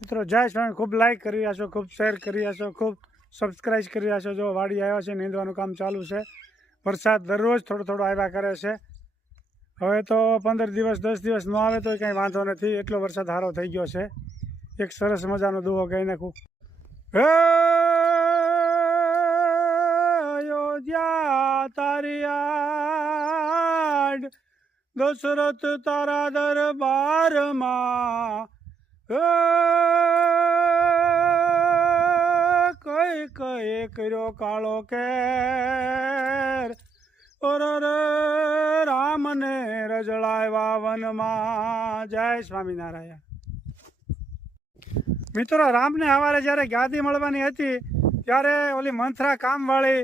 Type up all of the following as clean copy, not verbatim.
મિત્રો જય સ્વામી, ખૂબ લાઈક કરી રહ્યા છો, ખૂબ શેર કરી રહ્યા છો, ખૂબ સબસ્ક્રાઈબ કરી રહ્યા છો. જો વાડી આવ્યા છે, નીંદવાનું કામ ચાલુ છે. વરસાદ દરરોજ થોડો થોડો આવ્યા કરે છે. હવે તો 15 દિવસ 10 દિવસ ન આવે તો કંઈ વાંધો નથી, એટલો વરસાદ સારો થઈ ગયો છે. એક સરસ મજાનો દુહો કહી નાખું. હે અયોધ્યા તારી આડ, દશરથ તારા દરબારમાં, કઈ કઈ કર્યો કાળો કેર, રામને રજળાવ્યા વનમાં. જય સ્વામિનારાયણ. મિત્રો, રામને સવારે જ્યારે ગાદી મળવાની હતી ત્યારે ઓલી મંથરા કામવાળી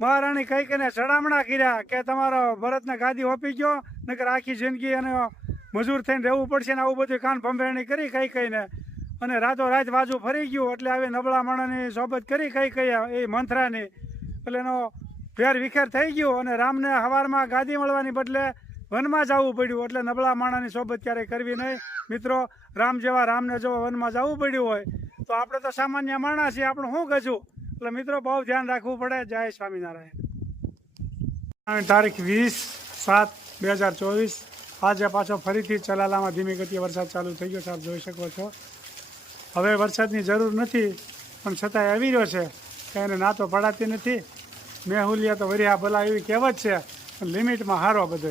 મહારાણી કઈ કઈને ચડામણા કર્યા કે તમારો ભરતને ગાદી ઓપી ગયો, નકર આખી જિંદગી અને મજૂર થઈને રહેવું પડશે ને આવું બધું કાન ભંભેરણી કરી કઈ કઈને, અને રાતો રાત બાજુ ફરી ગયું. એટલે આવી નબળા માણસની સોબત કરી કઈ કઈ એ મંથરાની, એટલે એનો ફેર વિખેર થઈ ગયો અને રામને સવારમાં ગાદી મળવાની બદલે વનમાં જવું પડ્યું. એટલે નબળા માણસની સોબત ક્યારેય કરવી નહીં. મિત્રો, રામ જેવા રામને જો વનમાં જવું પડ્યું હોય તો આપણે તો સામાન્ય માણસ છીએ, આપણું શું ગજું. એટલે મિત્રો બહુ ધ્યાન રાખવું પડે. જય સ્વામિનારાયણ. તારીખ 20/7/2024. આજે પાછો ફરીથી ચલાલામાં ધીમી ગતિએ વરસાદ ચાલુ થઈ ગયો છે, આપ જોઈ શકો છો. હવે વરસાદની જરૂર નથી પણ છતાંય આવી રહ્યો છે, કે એને ના તો પડાતી નથી. મેહુલિયા તો વરિયા ભલા એવી કહેવત છે, પણ લિમિટમાં હારો બધો.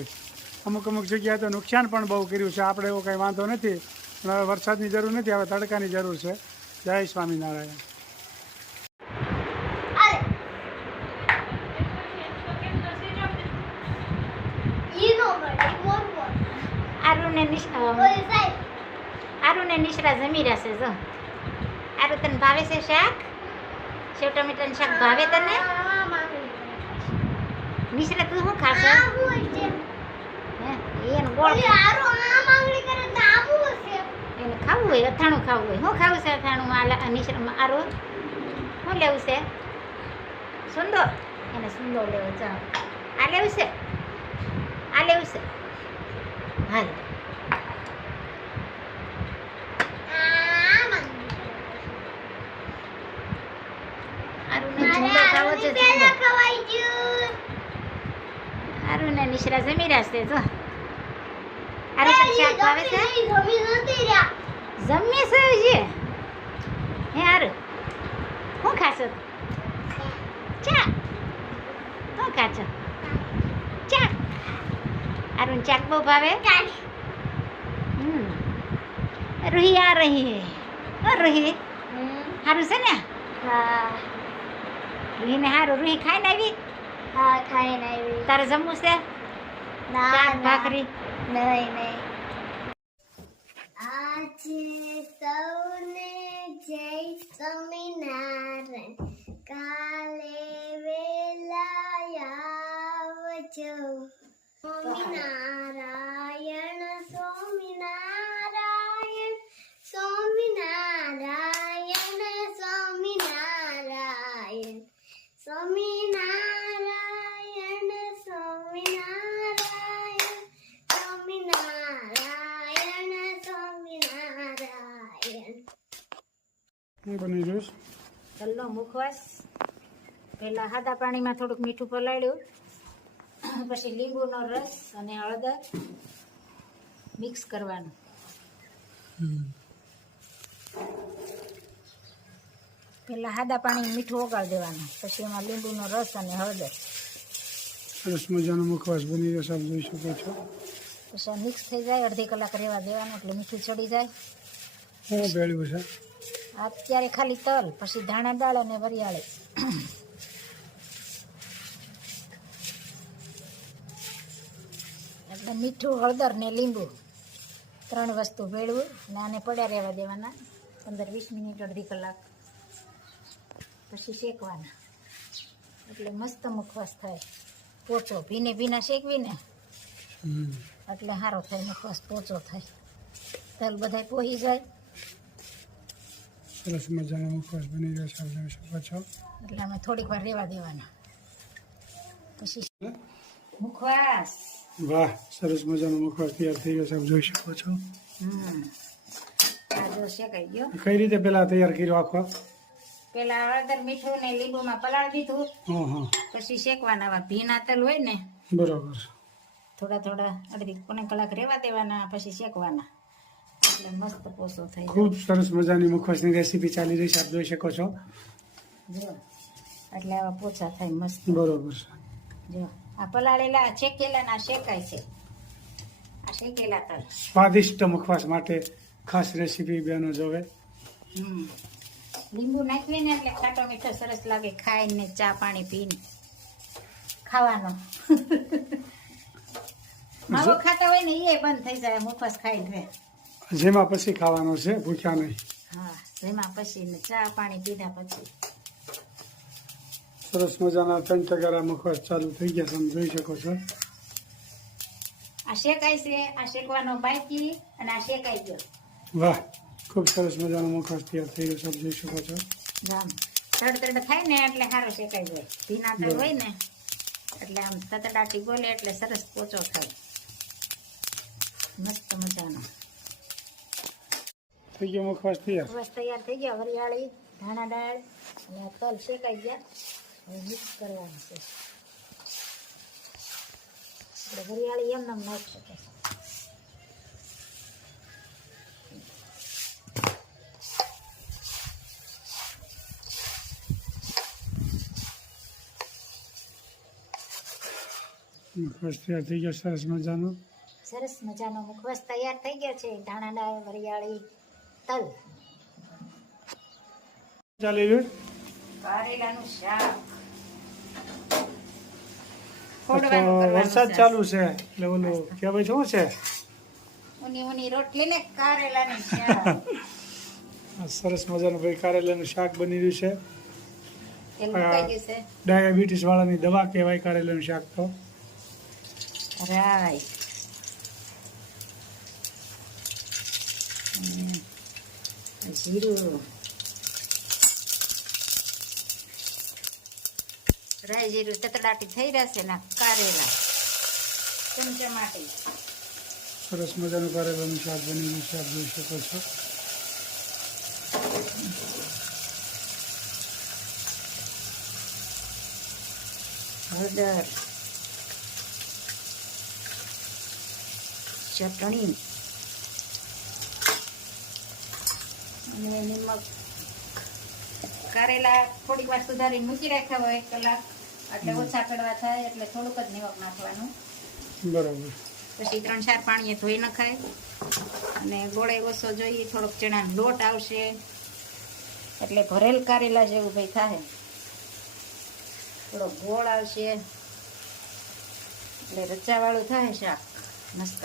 અમુક જગ્યાએ તો નુકસાન પણ બહુ કર્યું છે. આપણે એવો કંઈ વાંધો નથી, પણ હવે વરસાદની જરૂર નથી, હવે તડકાની જરૂર છે. જય સ્વામિનારાયણ. આરુને નિશ્રા જમી રહેશે. જો આરુ, તને ભાવે છે શાક? સેવ ટમેટાનું શાક ભાવે તને? નિશ્રા તું શું ખાશે? એને ગોળ એને ખાવું હોય, અથાણું ખાવું હોય. શું ખાવું છે અથાણું? નિશ્રા આરુ શું લેવું છે? સુંદો. એને સુંદો લેવો. ચાલ, આ લેવું છે, આ લેવું છે. હાલ, આરુને નિશ્રા જમી રહેશે. જો આરુ શાક ભાવે છે? જમી છે હજી? હે આરુ, શું ખાશો? ચા. શું ખાશો? ચા. આરુને ચાક બહુ ભાવે? રૂહી આ રહી. રૂહી સારું છે ને? હા. રૂહીને સારું. રૂહી ખાઈને આવી? હા, ખાઈને આવી. તારે જમવું છે? ના, શાક ભાખરી? નહીં. આજે સૌને જય સ્વામિનારાયણ. કાલે વેલા આવજો. સ્વામિનારાયણ, સ્વામિનારાયણ, સ્વામિનારાયણ, સ્વામિનારાયણ, સ્વામિનારાયણ, સ્વામિનારાયણ, સ્વામિનારાયણ, સ્વામિનારાયણ. બની જોઈશ. ચલ્લો મુખવાસ. પહેલાં સાદા પાણીમાં થોડુંક મીઠું પલાળ્યું, પછી લીંબુનો રસ અને હળદર મિક્સ કરવાનું. પહેલાં સાદા પાણી મીઠું ઓગાળી દેવાનું, પછી એમાં લીંબુનો રસ અને હળદર. સરસ મજાનો મુખવાસ બની રહ્યો છે, આપ જોઈ શકો છો. પછી આ મિક્સ થઈ જાય, અડધી કલાક રહેવા દેવાનું એટલે મીઠું ચડી જાય. શું ભેળ્યું છે? અત્યારે ખાલી તલ, પછી ધાણા દાળ અને વરિયાળી. એટલે મીઠું, હળદર ને લીંબુ 3 વસ્તુ ભેળવું ને આને પડ્યા રહેવા દેવાના 15-20 મિનિટ, અડધી કલાક. પછી શેકવાના એટલે મસ્ત મુખવાસ થાય. પોચો ભીના શેકવીને એટલે સારો થાય મુખવાસ, પોચો થાય, તલ બધા પોહી જાય. સરસ મજાનો મુખવાસ બની રહ્યો છે, આપ જોઈ શકો છો. એટલે અમે થોડીક વાર રહેવા દેવાના. પછી મુખવાસ. વાહ, સરસ મજાનો મુખવાસ તૈયાર થઈ ગયો છે, આપ જોઈ શકો છો. આ જો શેકાઈ ગયો. કઈ રીતે પેલા તૈયાર કર્યો આખો? પેલા હળદર મીઠું ને લીંબુમાં પલાળી દીધું, હા હા, પછી શેકવાના. આવા ભીના તલ હોય ને બરોબર. થોડા થોડા અડધી પોણે કલાક રહેવા દેવાના, પછી શેકવાના, એટલે મસ્ત પોસો થઈ જાય. ખૂબ સરસ મજાની મુખવાસની રેસીપી ચાલી રહી છે, આપ જોઈ શકો છો. જો એટલે આવા પોચા થાય મસ્ત. બરોબર. જો આ પલાળેલા શેકેલા ના શેકાય છે. આ શેકેલા તલ. સ્વાદિષ્ટ મુખવાસ માટે ખાસ રેસીપી બેનો જોવે. લીંબુ નાખીએ ને એટલે ખાટો મીઠો સરસ લાગે, ખાઈને ચા પાણી પીને ખાવાનો. માવો ખાતા હોય ને એ બંધ થઈ જાય મુખવાસ ખાઈને. જેમાં પછી ખાવાનો છે, ભૂખ્યા નહીં. હા, જેમાં પછી ને ચા પાણી પીધા પછી. સરસ મજાના 3 ટકાના મુખવાસ ચાલુ થઈ ગયા, તમે જોઈ શકો છો. આ શેકાય છે, આ શેકવાનો બાકી, અને આ શેકાઈ ગયો. વાહ, ખૂબ સરસ મજાનો મુખવાસ તૈયાર થઈ ગયો, તમે જોઈ શકો છો. આમ તડ થાય ને એટલે સારો શેકાઈ જાય. ભીના તળ હોય ને એટલે આમ તતડાટી બોલે એટલે સરસ પોચો થાય, મસ્ત મજાનો. થઈ ગયો મુખવાસ તૈયાર. બસ તૈયાર થઈ ગયા. વરિયાળી, ધાણા દાળ અને આ તલ શેકાઈ ગયા. હવે મિક્સ કરવાનું છે. એટલે વરિયાળી એમને એમ નાખી શકે છે. મુખવાસ તૈયાર થઈ ગયો સરસ મજાનો. સરસ મજાનો મુખવાસ તૈયાર થઈ ગયો છે. ધાણા દાળ, વરિયાળી, તલ. ચાલી રહ્યું. કારેલાનું શાક. વરસાદ ચાલુ છે એટલે ઓલું કહેવાય શું છે, ઊની ઊની રોટલી ને કારેલાનું શાક. આ સરસ મજાનું ભાઈ કારેલાનું શાક બની રહ્યું છે. તેલ મુકાઈ ગયું છે. ડાયાબિટીસ વાળાની દવા કહેવાય કારેલાનું શાક તો. રાઈ જીરું, રાઈ જીરું તતડાટી થઈ રહેશે ને કારેલા ચમચમાટી. સરસ મજાનું કારેલાનું શાક બની રહ્યું છે, આપ જોઈ શકો છો. હળદર, ચટણી અને નિમક. કારેલા થોડીક વાર સુધારી મૂકી રાખ્યા હોય 1 કલાક, એટલે ઓછા કડવા થાય એટલે થોડુંક જ નિમક નાખવાનું. બરાબર. પછી 3-4 પાણીએ ધોઈ નખાય. અને ગોળે ઓછો જોઈએ, થોડોક ચણાનો લોટ આવશે એટલે ભરેલ કારેલા જેવું ભાઈ થાય. થોડો ગોળ આવશે એટલે રચાવાળું થાય શાક મસ્ત.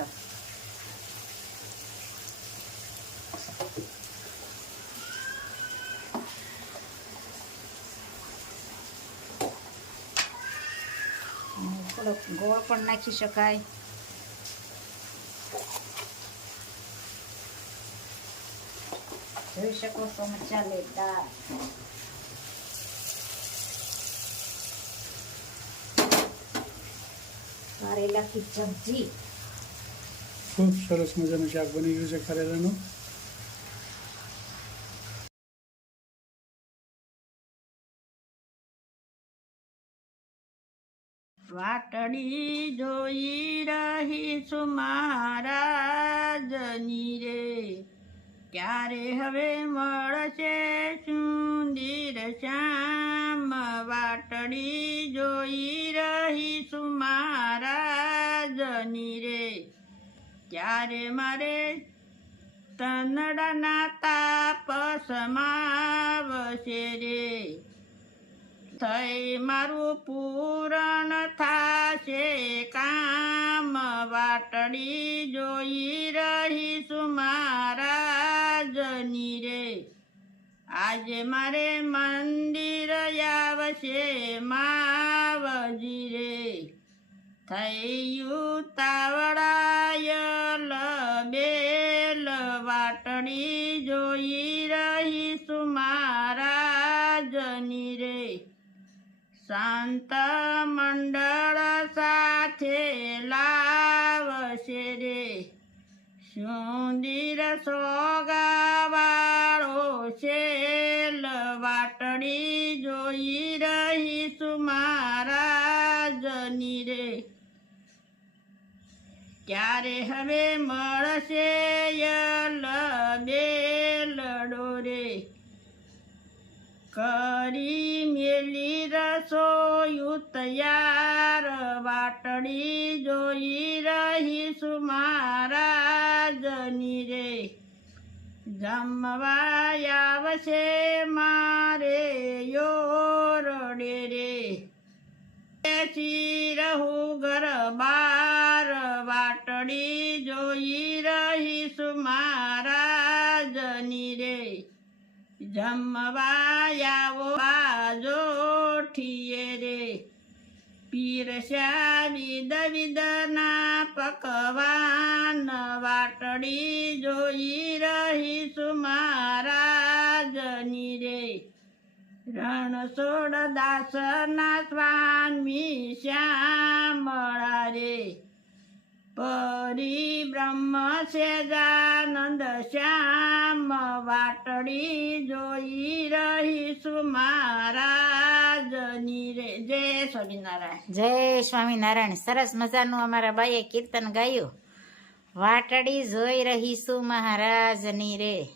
થોડોક ગોળ પણ નાખી શકાય. જોઈ શકો છો મસાલેદાર. કારેલા કી સબ્જી. ખૂબ સરસ મજાનું શાક બની ગયું છે કારેલાનું. વાટડી જોઈ રહીશું મહારાજની રે, ક્યારે હવે મળશે સુંદર શ્યામ. વાટડી જોઈ રહીશું મહારાજની રે, ક્યારે મારે તનડાના તાપ સમાવશે રે. થઈ મારું પૂરણ થાશે કામ. વાટડી જોઈ રહીશું મહારાજની રે, આજે મારે મંદિર આવશે માવજી રે. થયું તાવડાયલ બેલ. વાટડી જોઈ રહીશું મહારાજની રે, સંત મંડળ સાથે લાવશે રે. સુંદર સોગા વાટડી જોઈ રહીશું મહારાજની રે. ક્યારે હવે મળશે યલ બેલડો રે. કરી મેલી રસોયું તૈયાર વાટડી જોઈ રહીશું મહારાજની રે. જમવા આવશે મારે યોરડે રે. બેસી રહું ઘર બાર વાટડી જોઈ રહીશું મહારાજની રે. જમવા આવો બાજોઠીએ રે. પીરસ્યા વિધ વિધના પકવાન વાટડી જોઈ રહીશું મહારાજની રે. રણછોડ દાસના સ્વામી શ્યામળા રે. પરિબ્રહ્મ સેજાનંદ શ્યામ વાટડી જોઈ રહીશું મહારાજની રે. જય સ્વામિનારાયણ. જય સ્વામિનારાયણ. સરસ મજાનું અમારા બાઈએ કીર્તન ગાયું. વાટડી જોઈ રહીશું મહારાજની રે.